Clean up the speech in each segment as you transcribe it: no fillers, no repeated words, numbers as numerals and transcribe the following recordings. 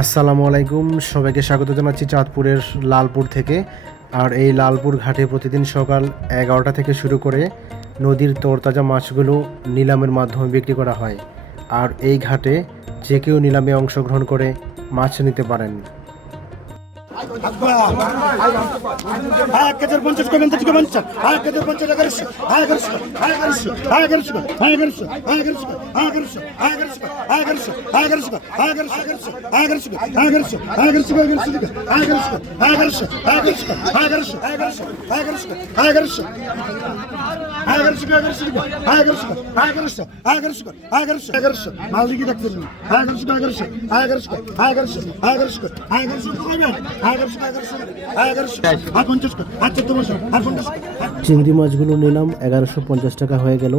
আসসালামু আলাইকুম, সবাইকে স্বাগত জানাচ্ছি চাঁদপুরের লালপুর থেকে। আর এই লালপুর ঘাটে প্রতিদিন সকাল 11টা থেকে শুরু করে নদীর তরতাজা মাছগুলো নিলামের মাধ্যমে বিক্রি করা হয়। আর এই ঘাটে যে কেউ নিলামে অংশগ্রহণ করে মাছ নিতে পারেন। চিংড়ি মাছগুলো নিলাম 1150 টাকা হয়ে গেল।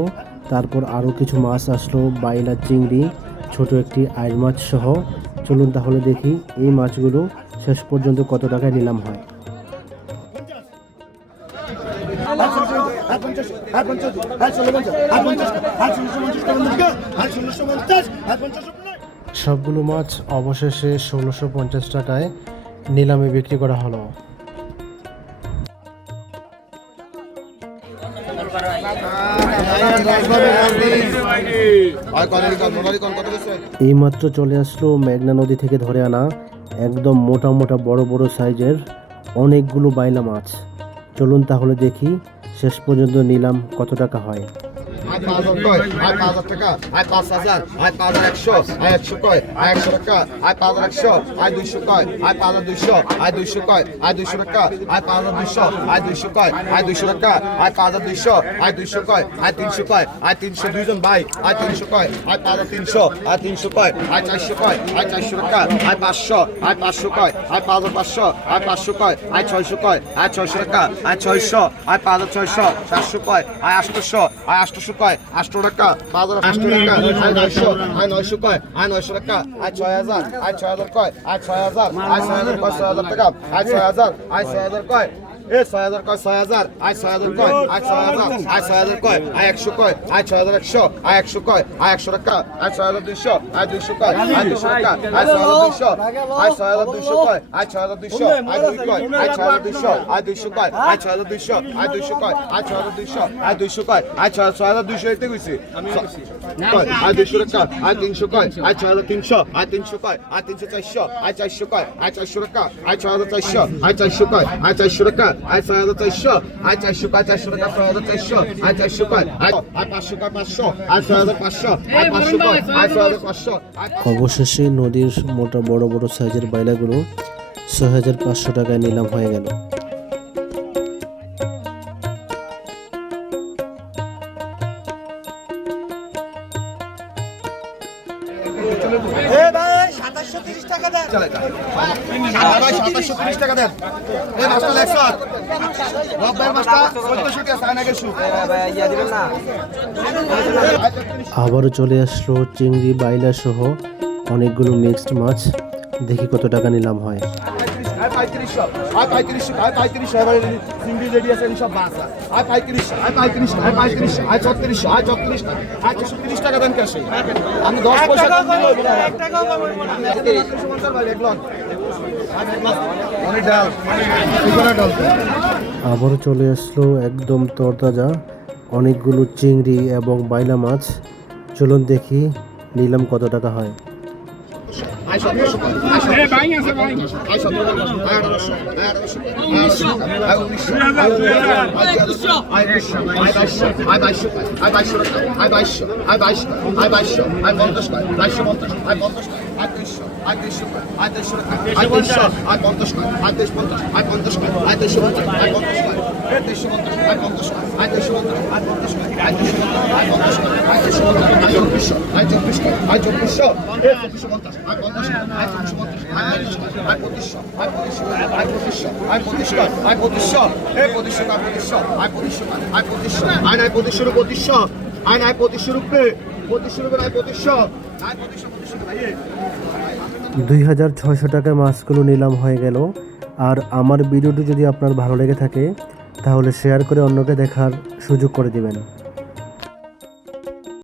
তারপর আরও কিছু মাছ আসলো, বাইলা চিংড়ি, ছোট একটি আইড় মাছ সহ। চলুন তাহলে দেখি এই মাছগুলো শেষ পর্যন্ত কত টাকায় নিলাম হয়। সবগুলো মাছ অবশেষে 1650 টাকায় নিলামে বিক্রি করা হলো। এইমাত্র চলে আসলো মেঘনা নদী থেকে ধরে আনা একদম মোটা মোটা বড় বড় সাইজের অনেকগুলো বাইলা মাছ। চলুন তাহলে দেখি শেষ পর্যন্ত নিলাম কত টাকা হয়। 5,000 টাকা, 5,000, 5,100, 100 কয়, 100 টাকা, 5,100, 200 কয়, 5,200, 200 কয়, 200 টাকা, 5,200, 200 কয়, 200 টাকা, 5,200, 200 কয়, 300 কয়, 300 দুইজন ভাই, 300 কয়, 5,300, 300 কয়, 400 কয়, 400 টাকা, 500, 500 কয়, 5,500, 500 কয়, 600 কয়, 600 টাকা, 600, 5,600, 700 কয়, 800, 800 কয়, 800 টাকা, 5,800 টাকা, 900, 900 কয়, 900 টাকা, 6,000, 6,000 কয়, 6,000, 6,000 কয়, 6,000 টাকা, 6,000, 6,000 কয়, 6,000 কয়, 6,000, 6,000 কয়, 6,000, 6,000 কয়, 100 কয়, 6,100, 100 কয়, 100 টাকা, 6,200, 200 কয়, 200 টাকা, 6,200, 6,200 কয়, 6,200, 2 কয়, 6,200, 200 কয়, 6,200, 200 কয়, 6,200, 200 কয়, 6,200 এতে কইছি কয়, 200 টাকা, 300 কয়, 6,300, 300 কয়, 300, 400, 400 কয়, 400 টাকা, 6,400, 400 কয়, 400 টাকা, 6,400, 400 কয়, 400 টাকা, 6,400, 400 কয়, 500 কয়, 500, 6,500, 500 কয়, 6,500। অবশেষে নদীর মোটা বড় বড় সাইজের বাইলাগুলো 6,500 টাকায় নিলাম হয়ে গেল। আবারও চলে আসলো চিংড়ি বাইলা সহ অনেকগুলো মিক্সড মাছ। দেখি কত টাকা নিলাম হয়। 3500, 3500, চিংড়ি রেডি আছে সব বাস, 3500, 3500, 3400, 34 টাকা দেন ক্যাশে। আমি 10 পয়সা কম দিলে আবারও চলে আসলো একদম তরতাজা অনেকগুলো চিংড়ি এবং বাইলা মাছ। চলুন দেখি নিলাম কত টাকা হয়। $2,600 টাকায় মাছগুলো নিলাম হয়ে গেল। আর আমার ভিডিওটি যদি আপনার ভালো লেগে থাকে তাহলে শেয়ার করে অন্যকে দেখার সুযোগ করে দিবেন।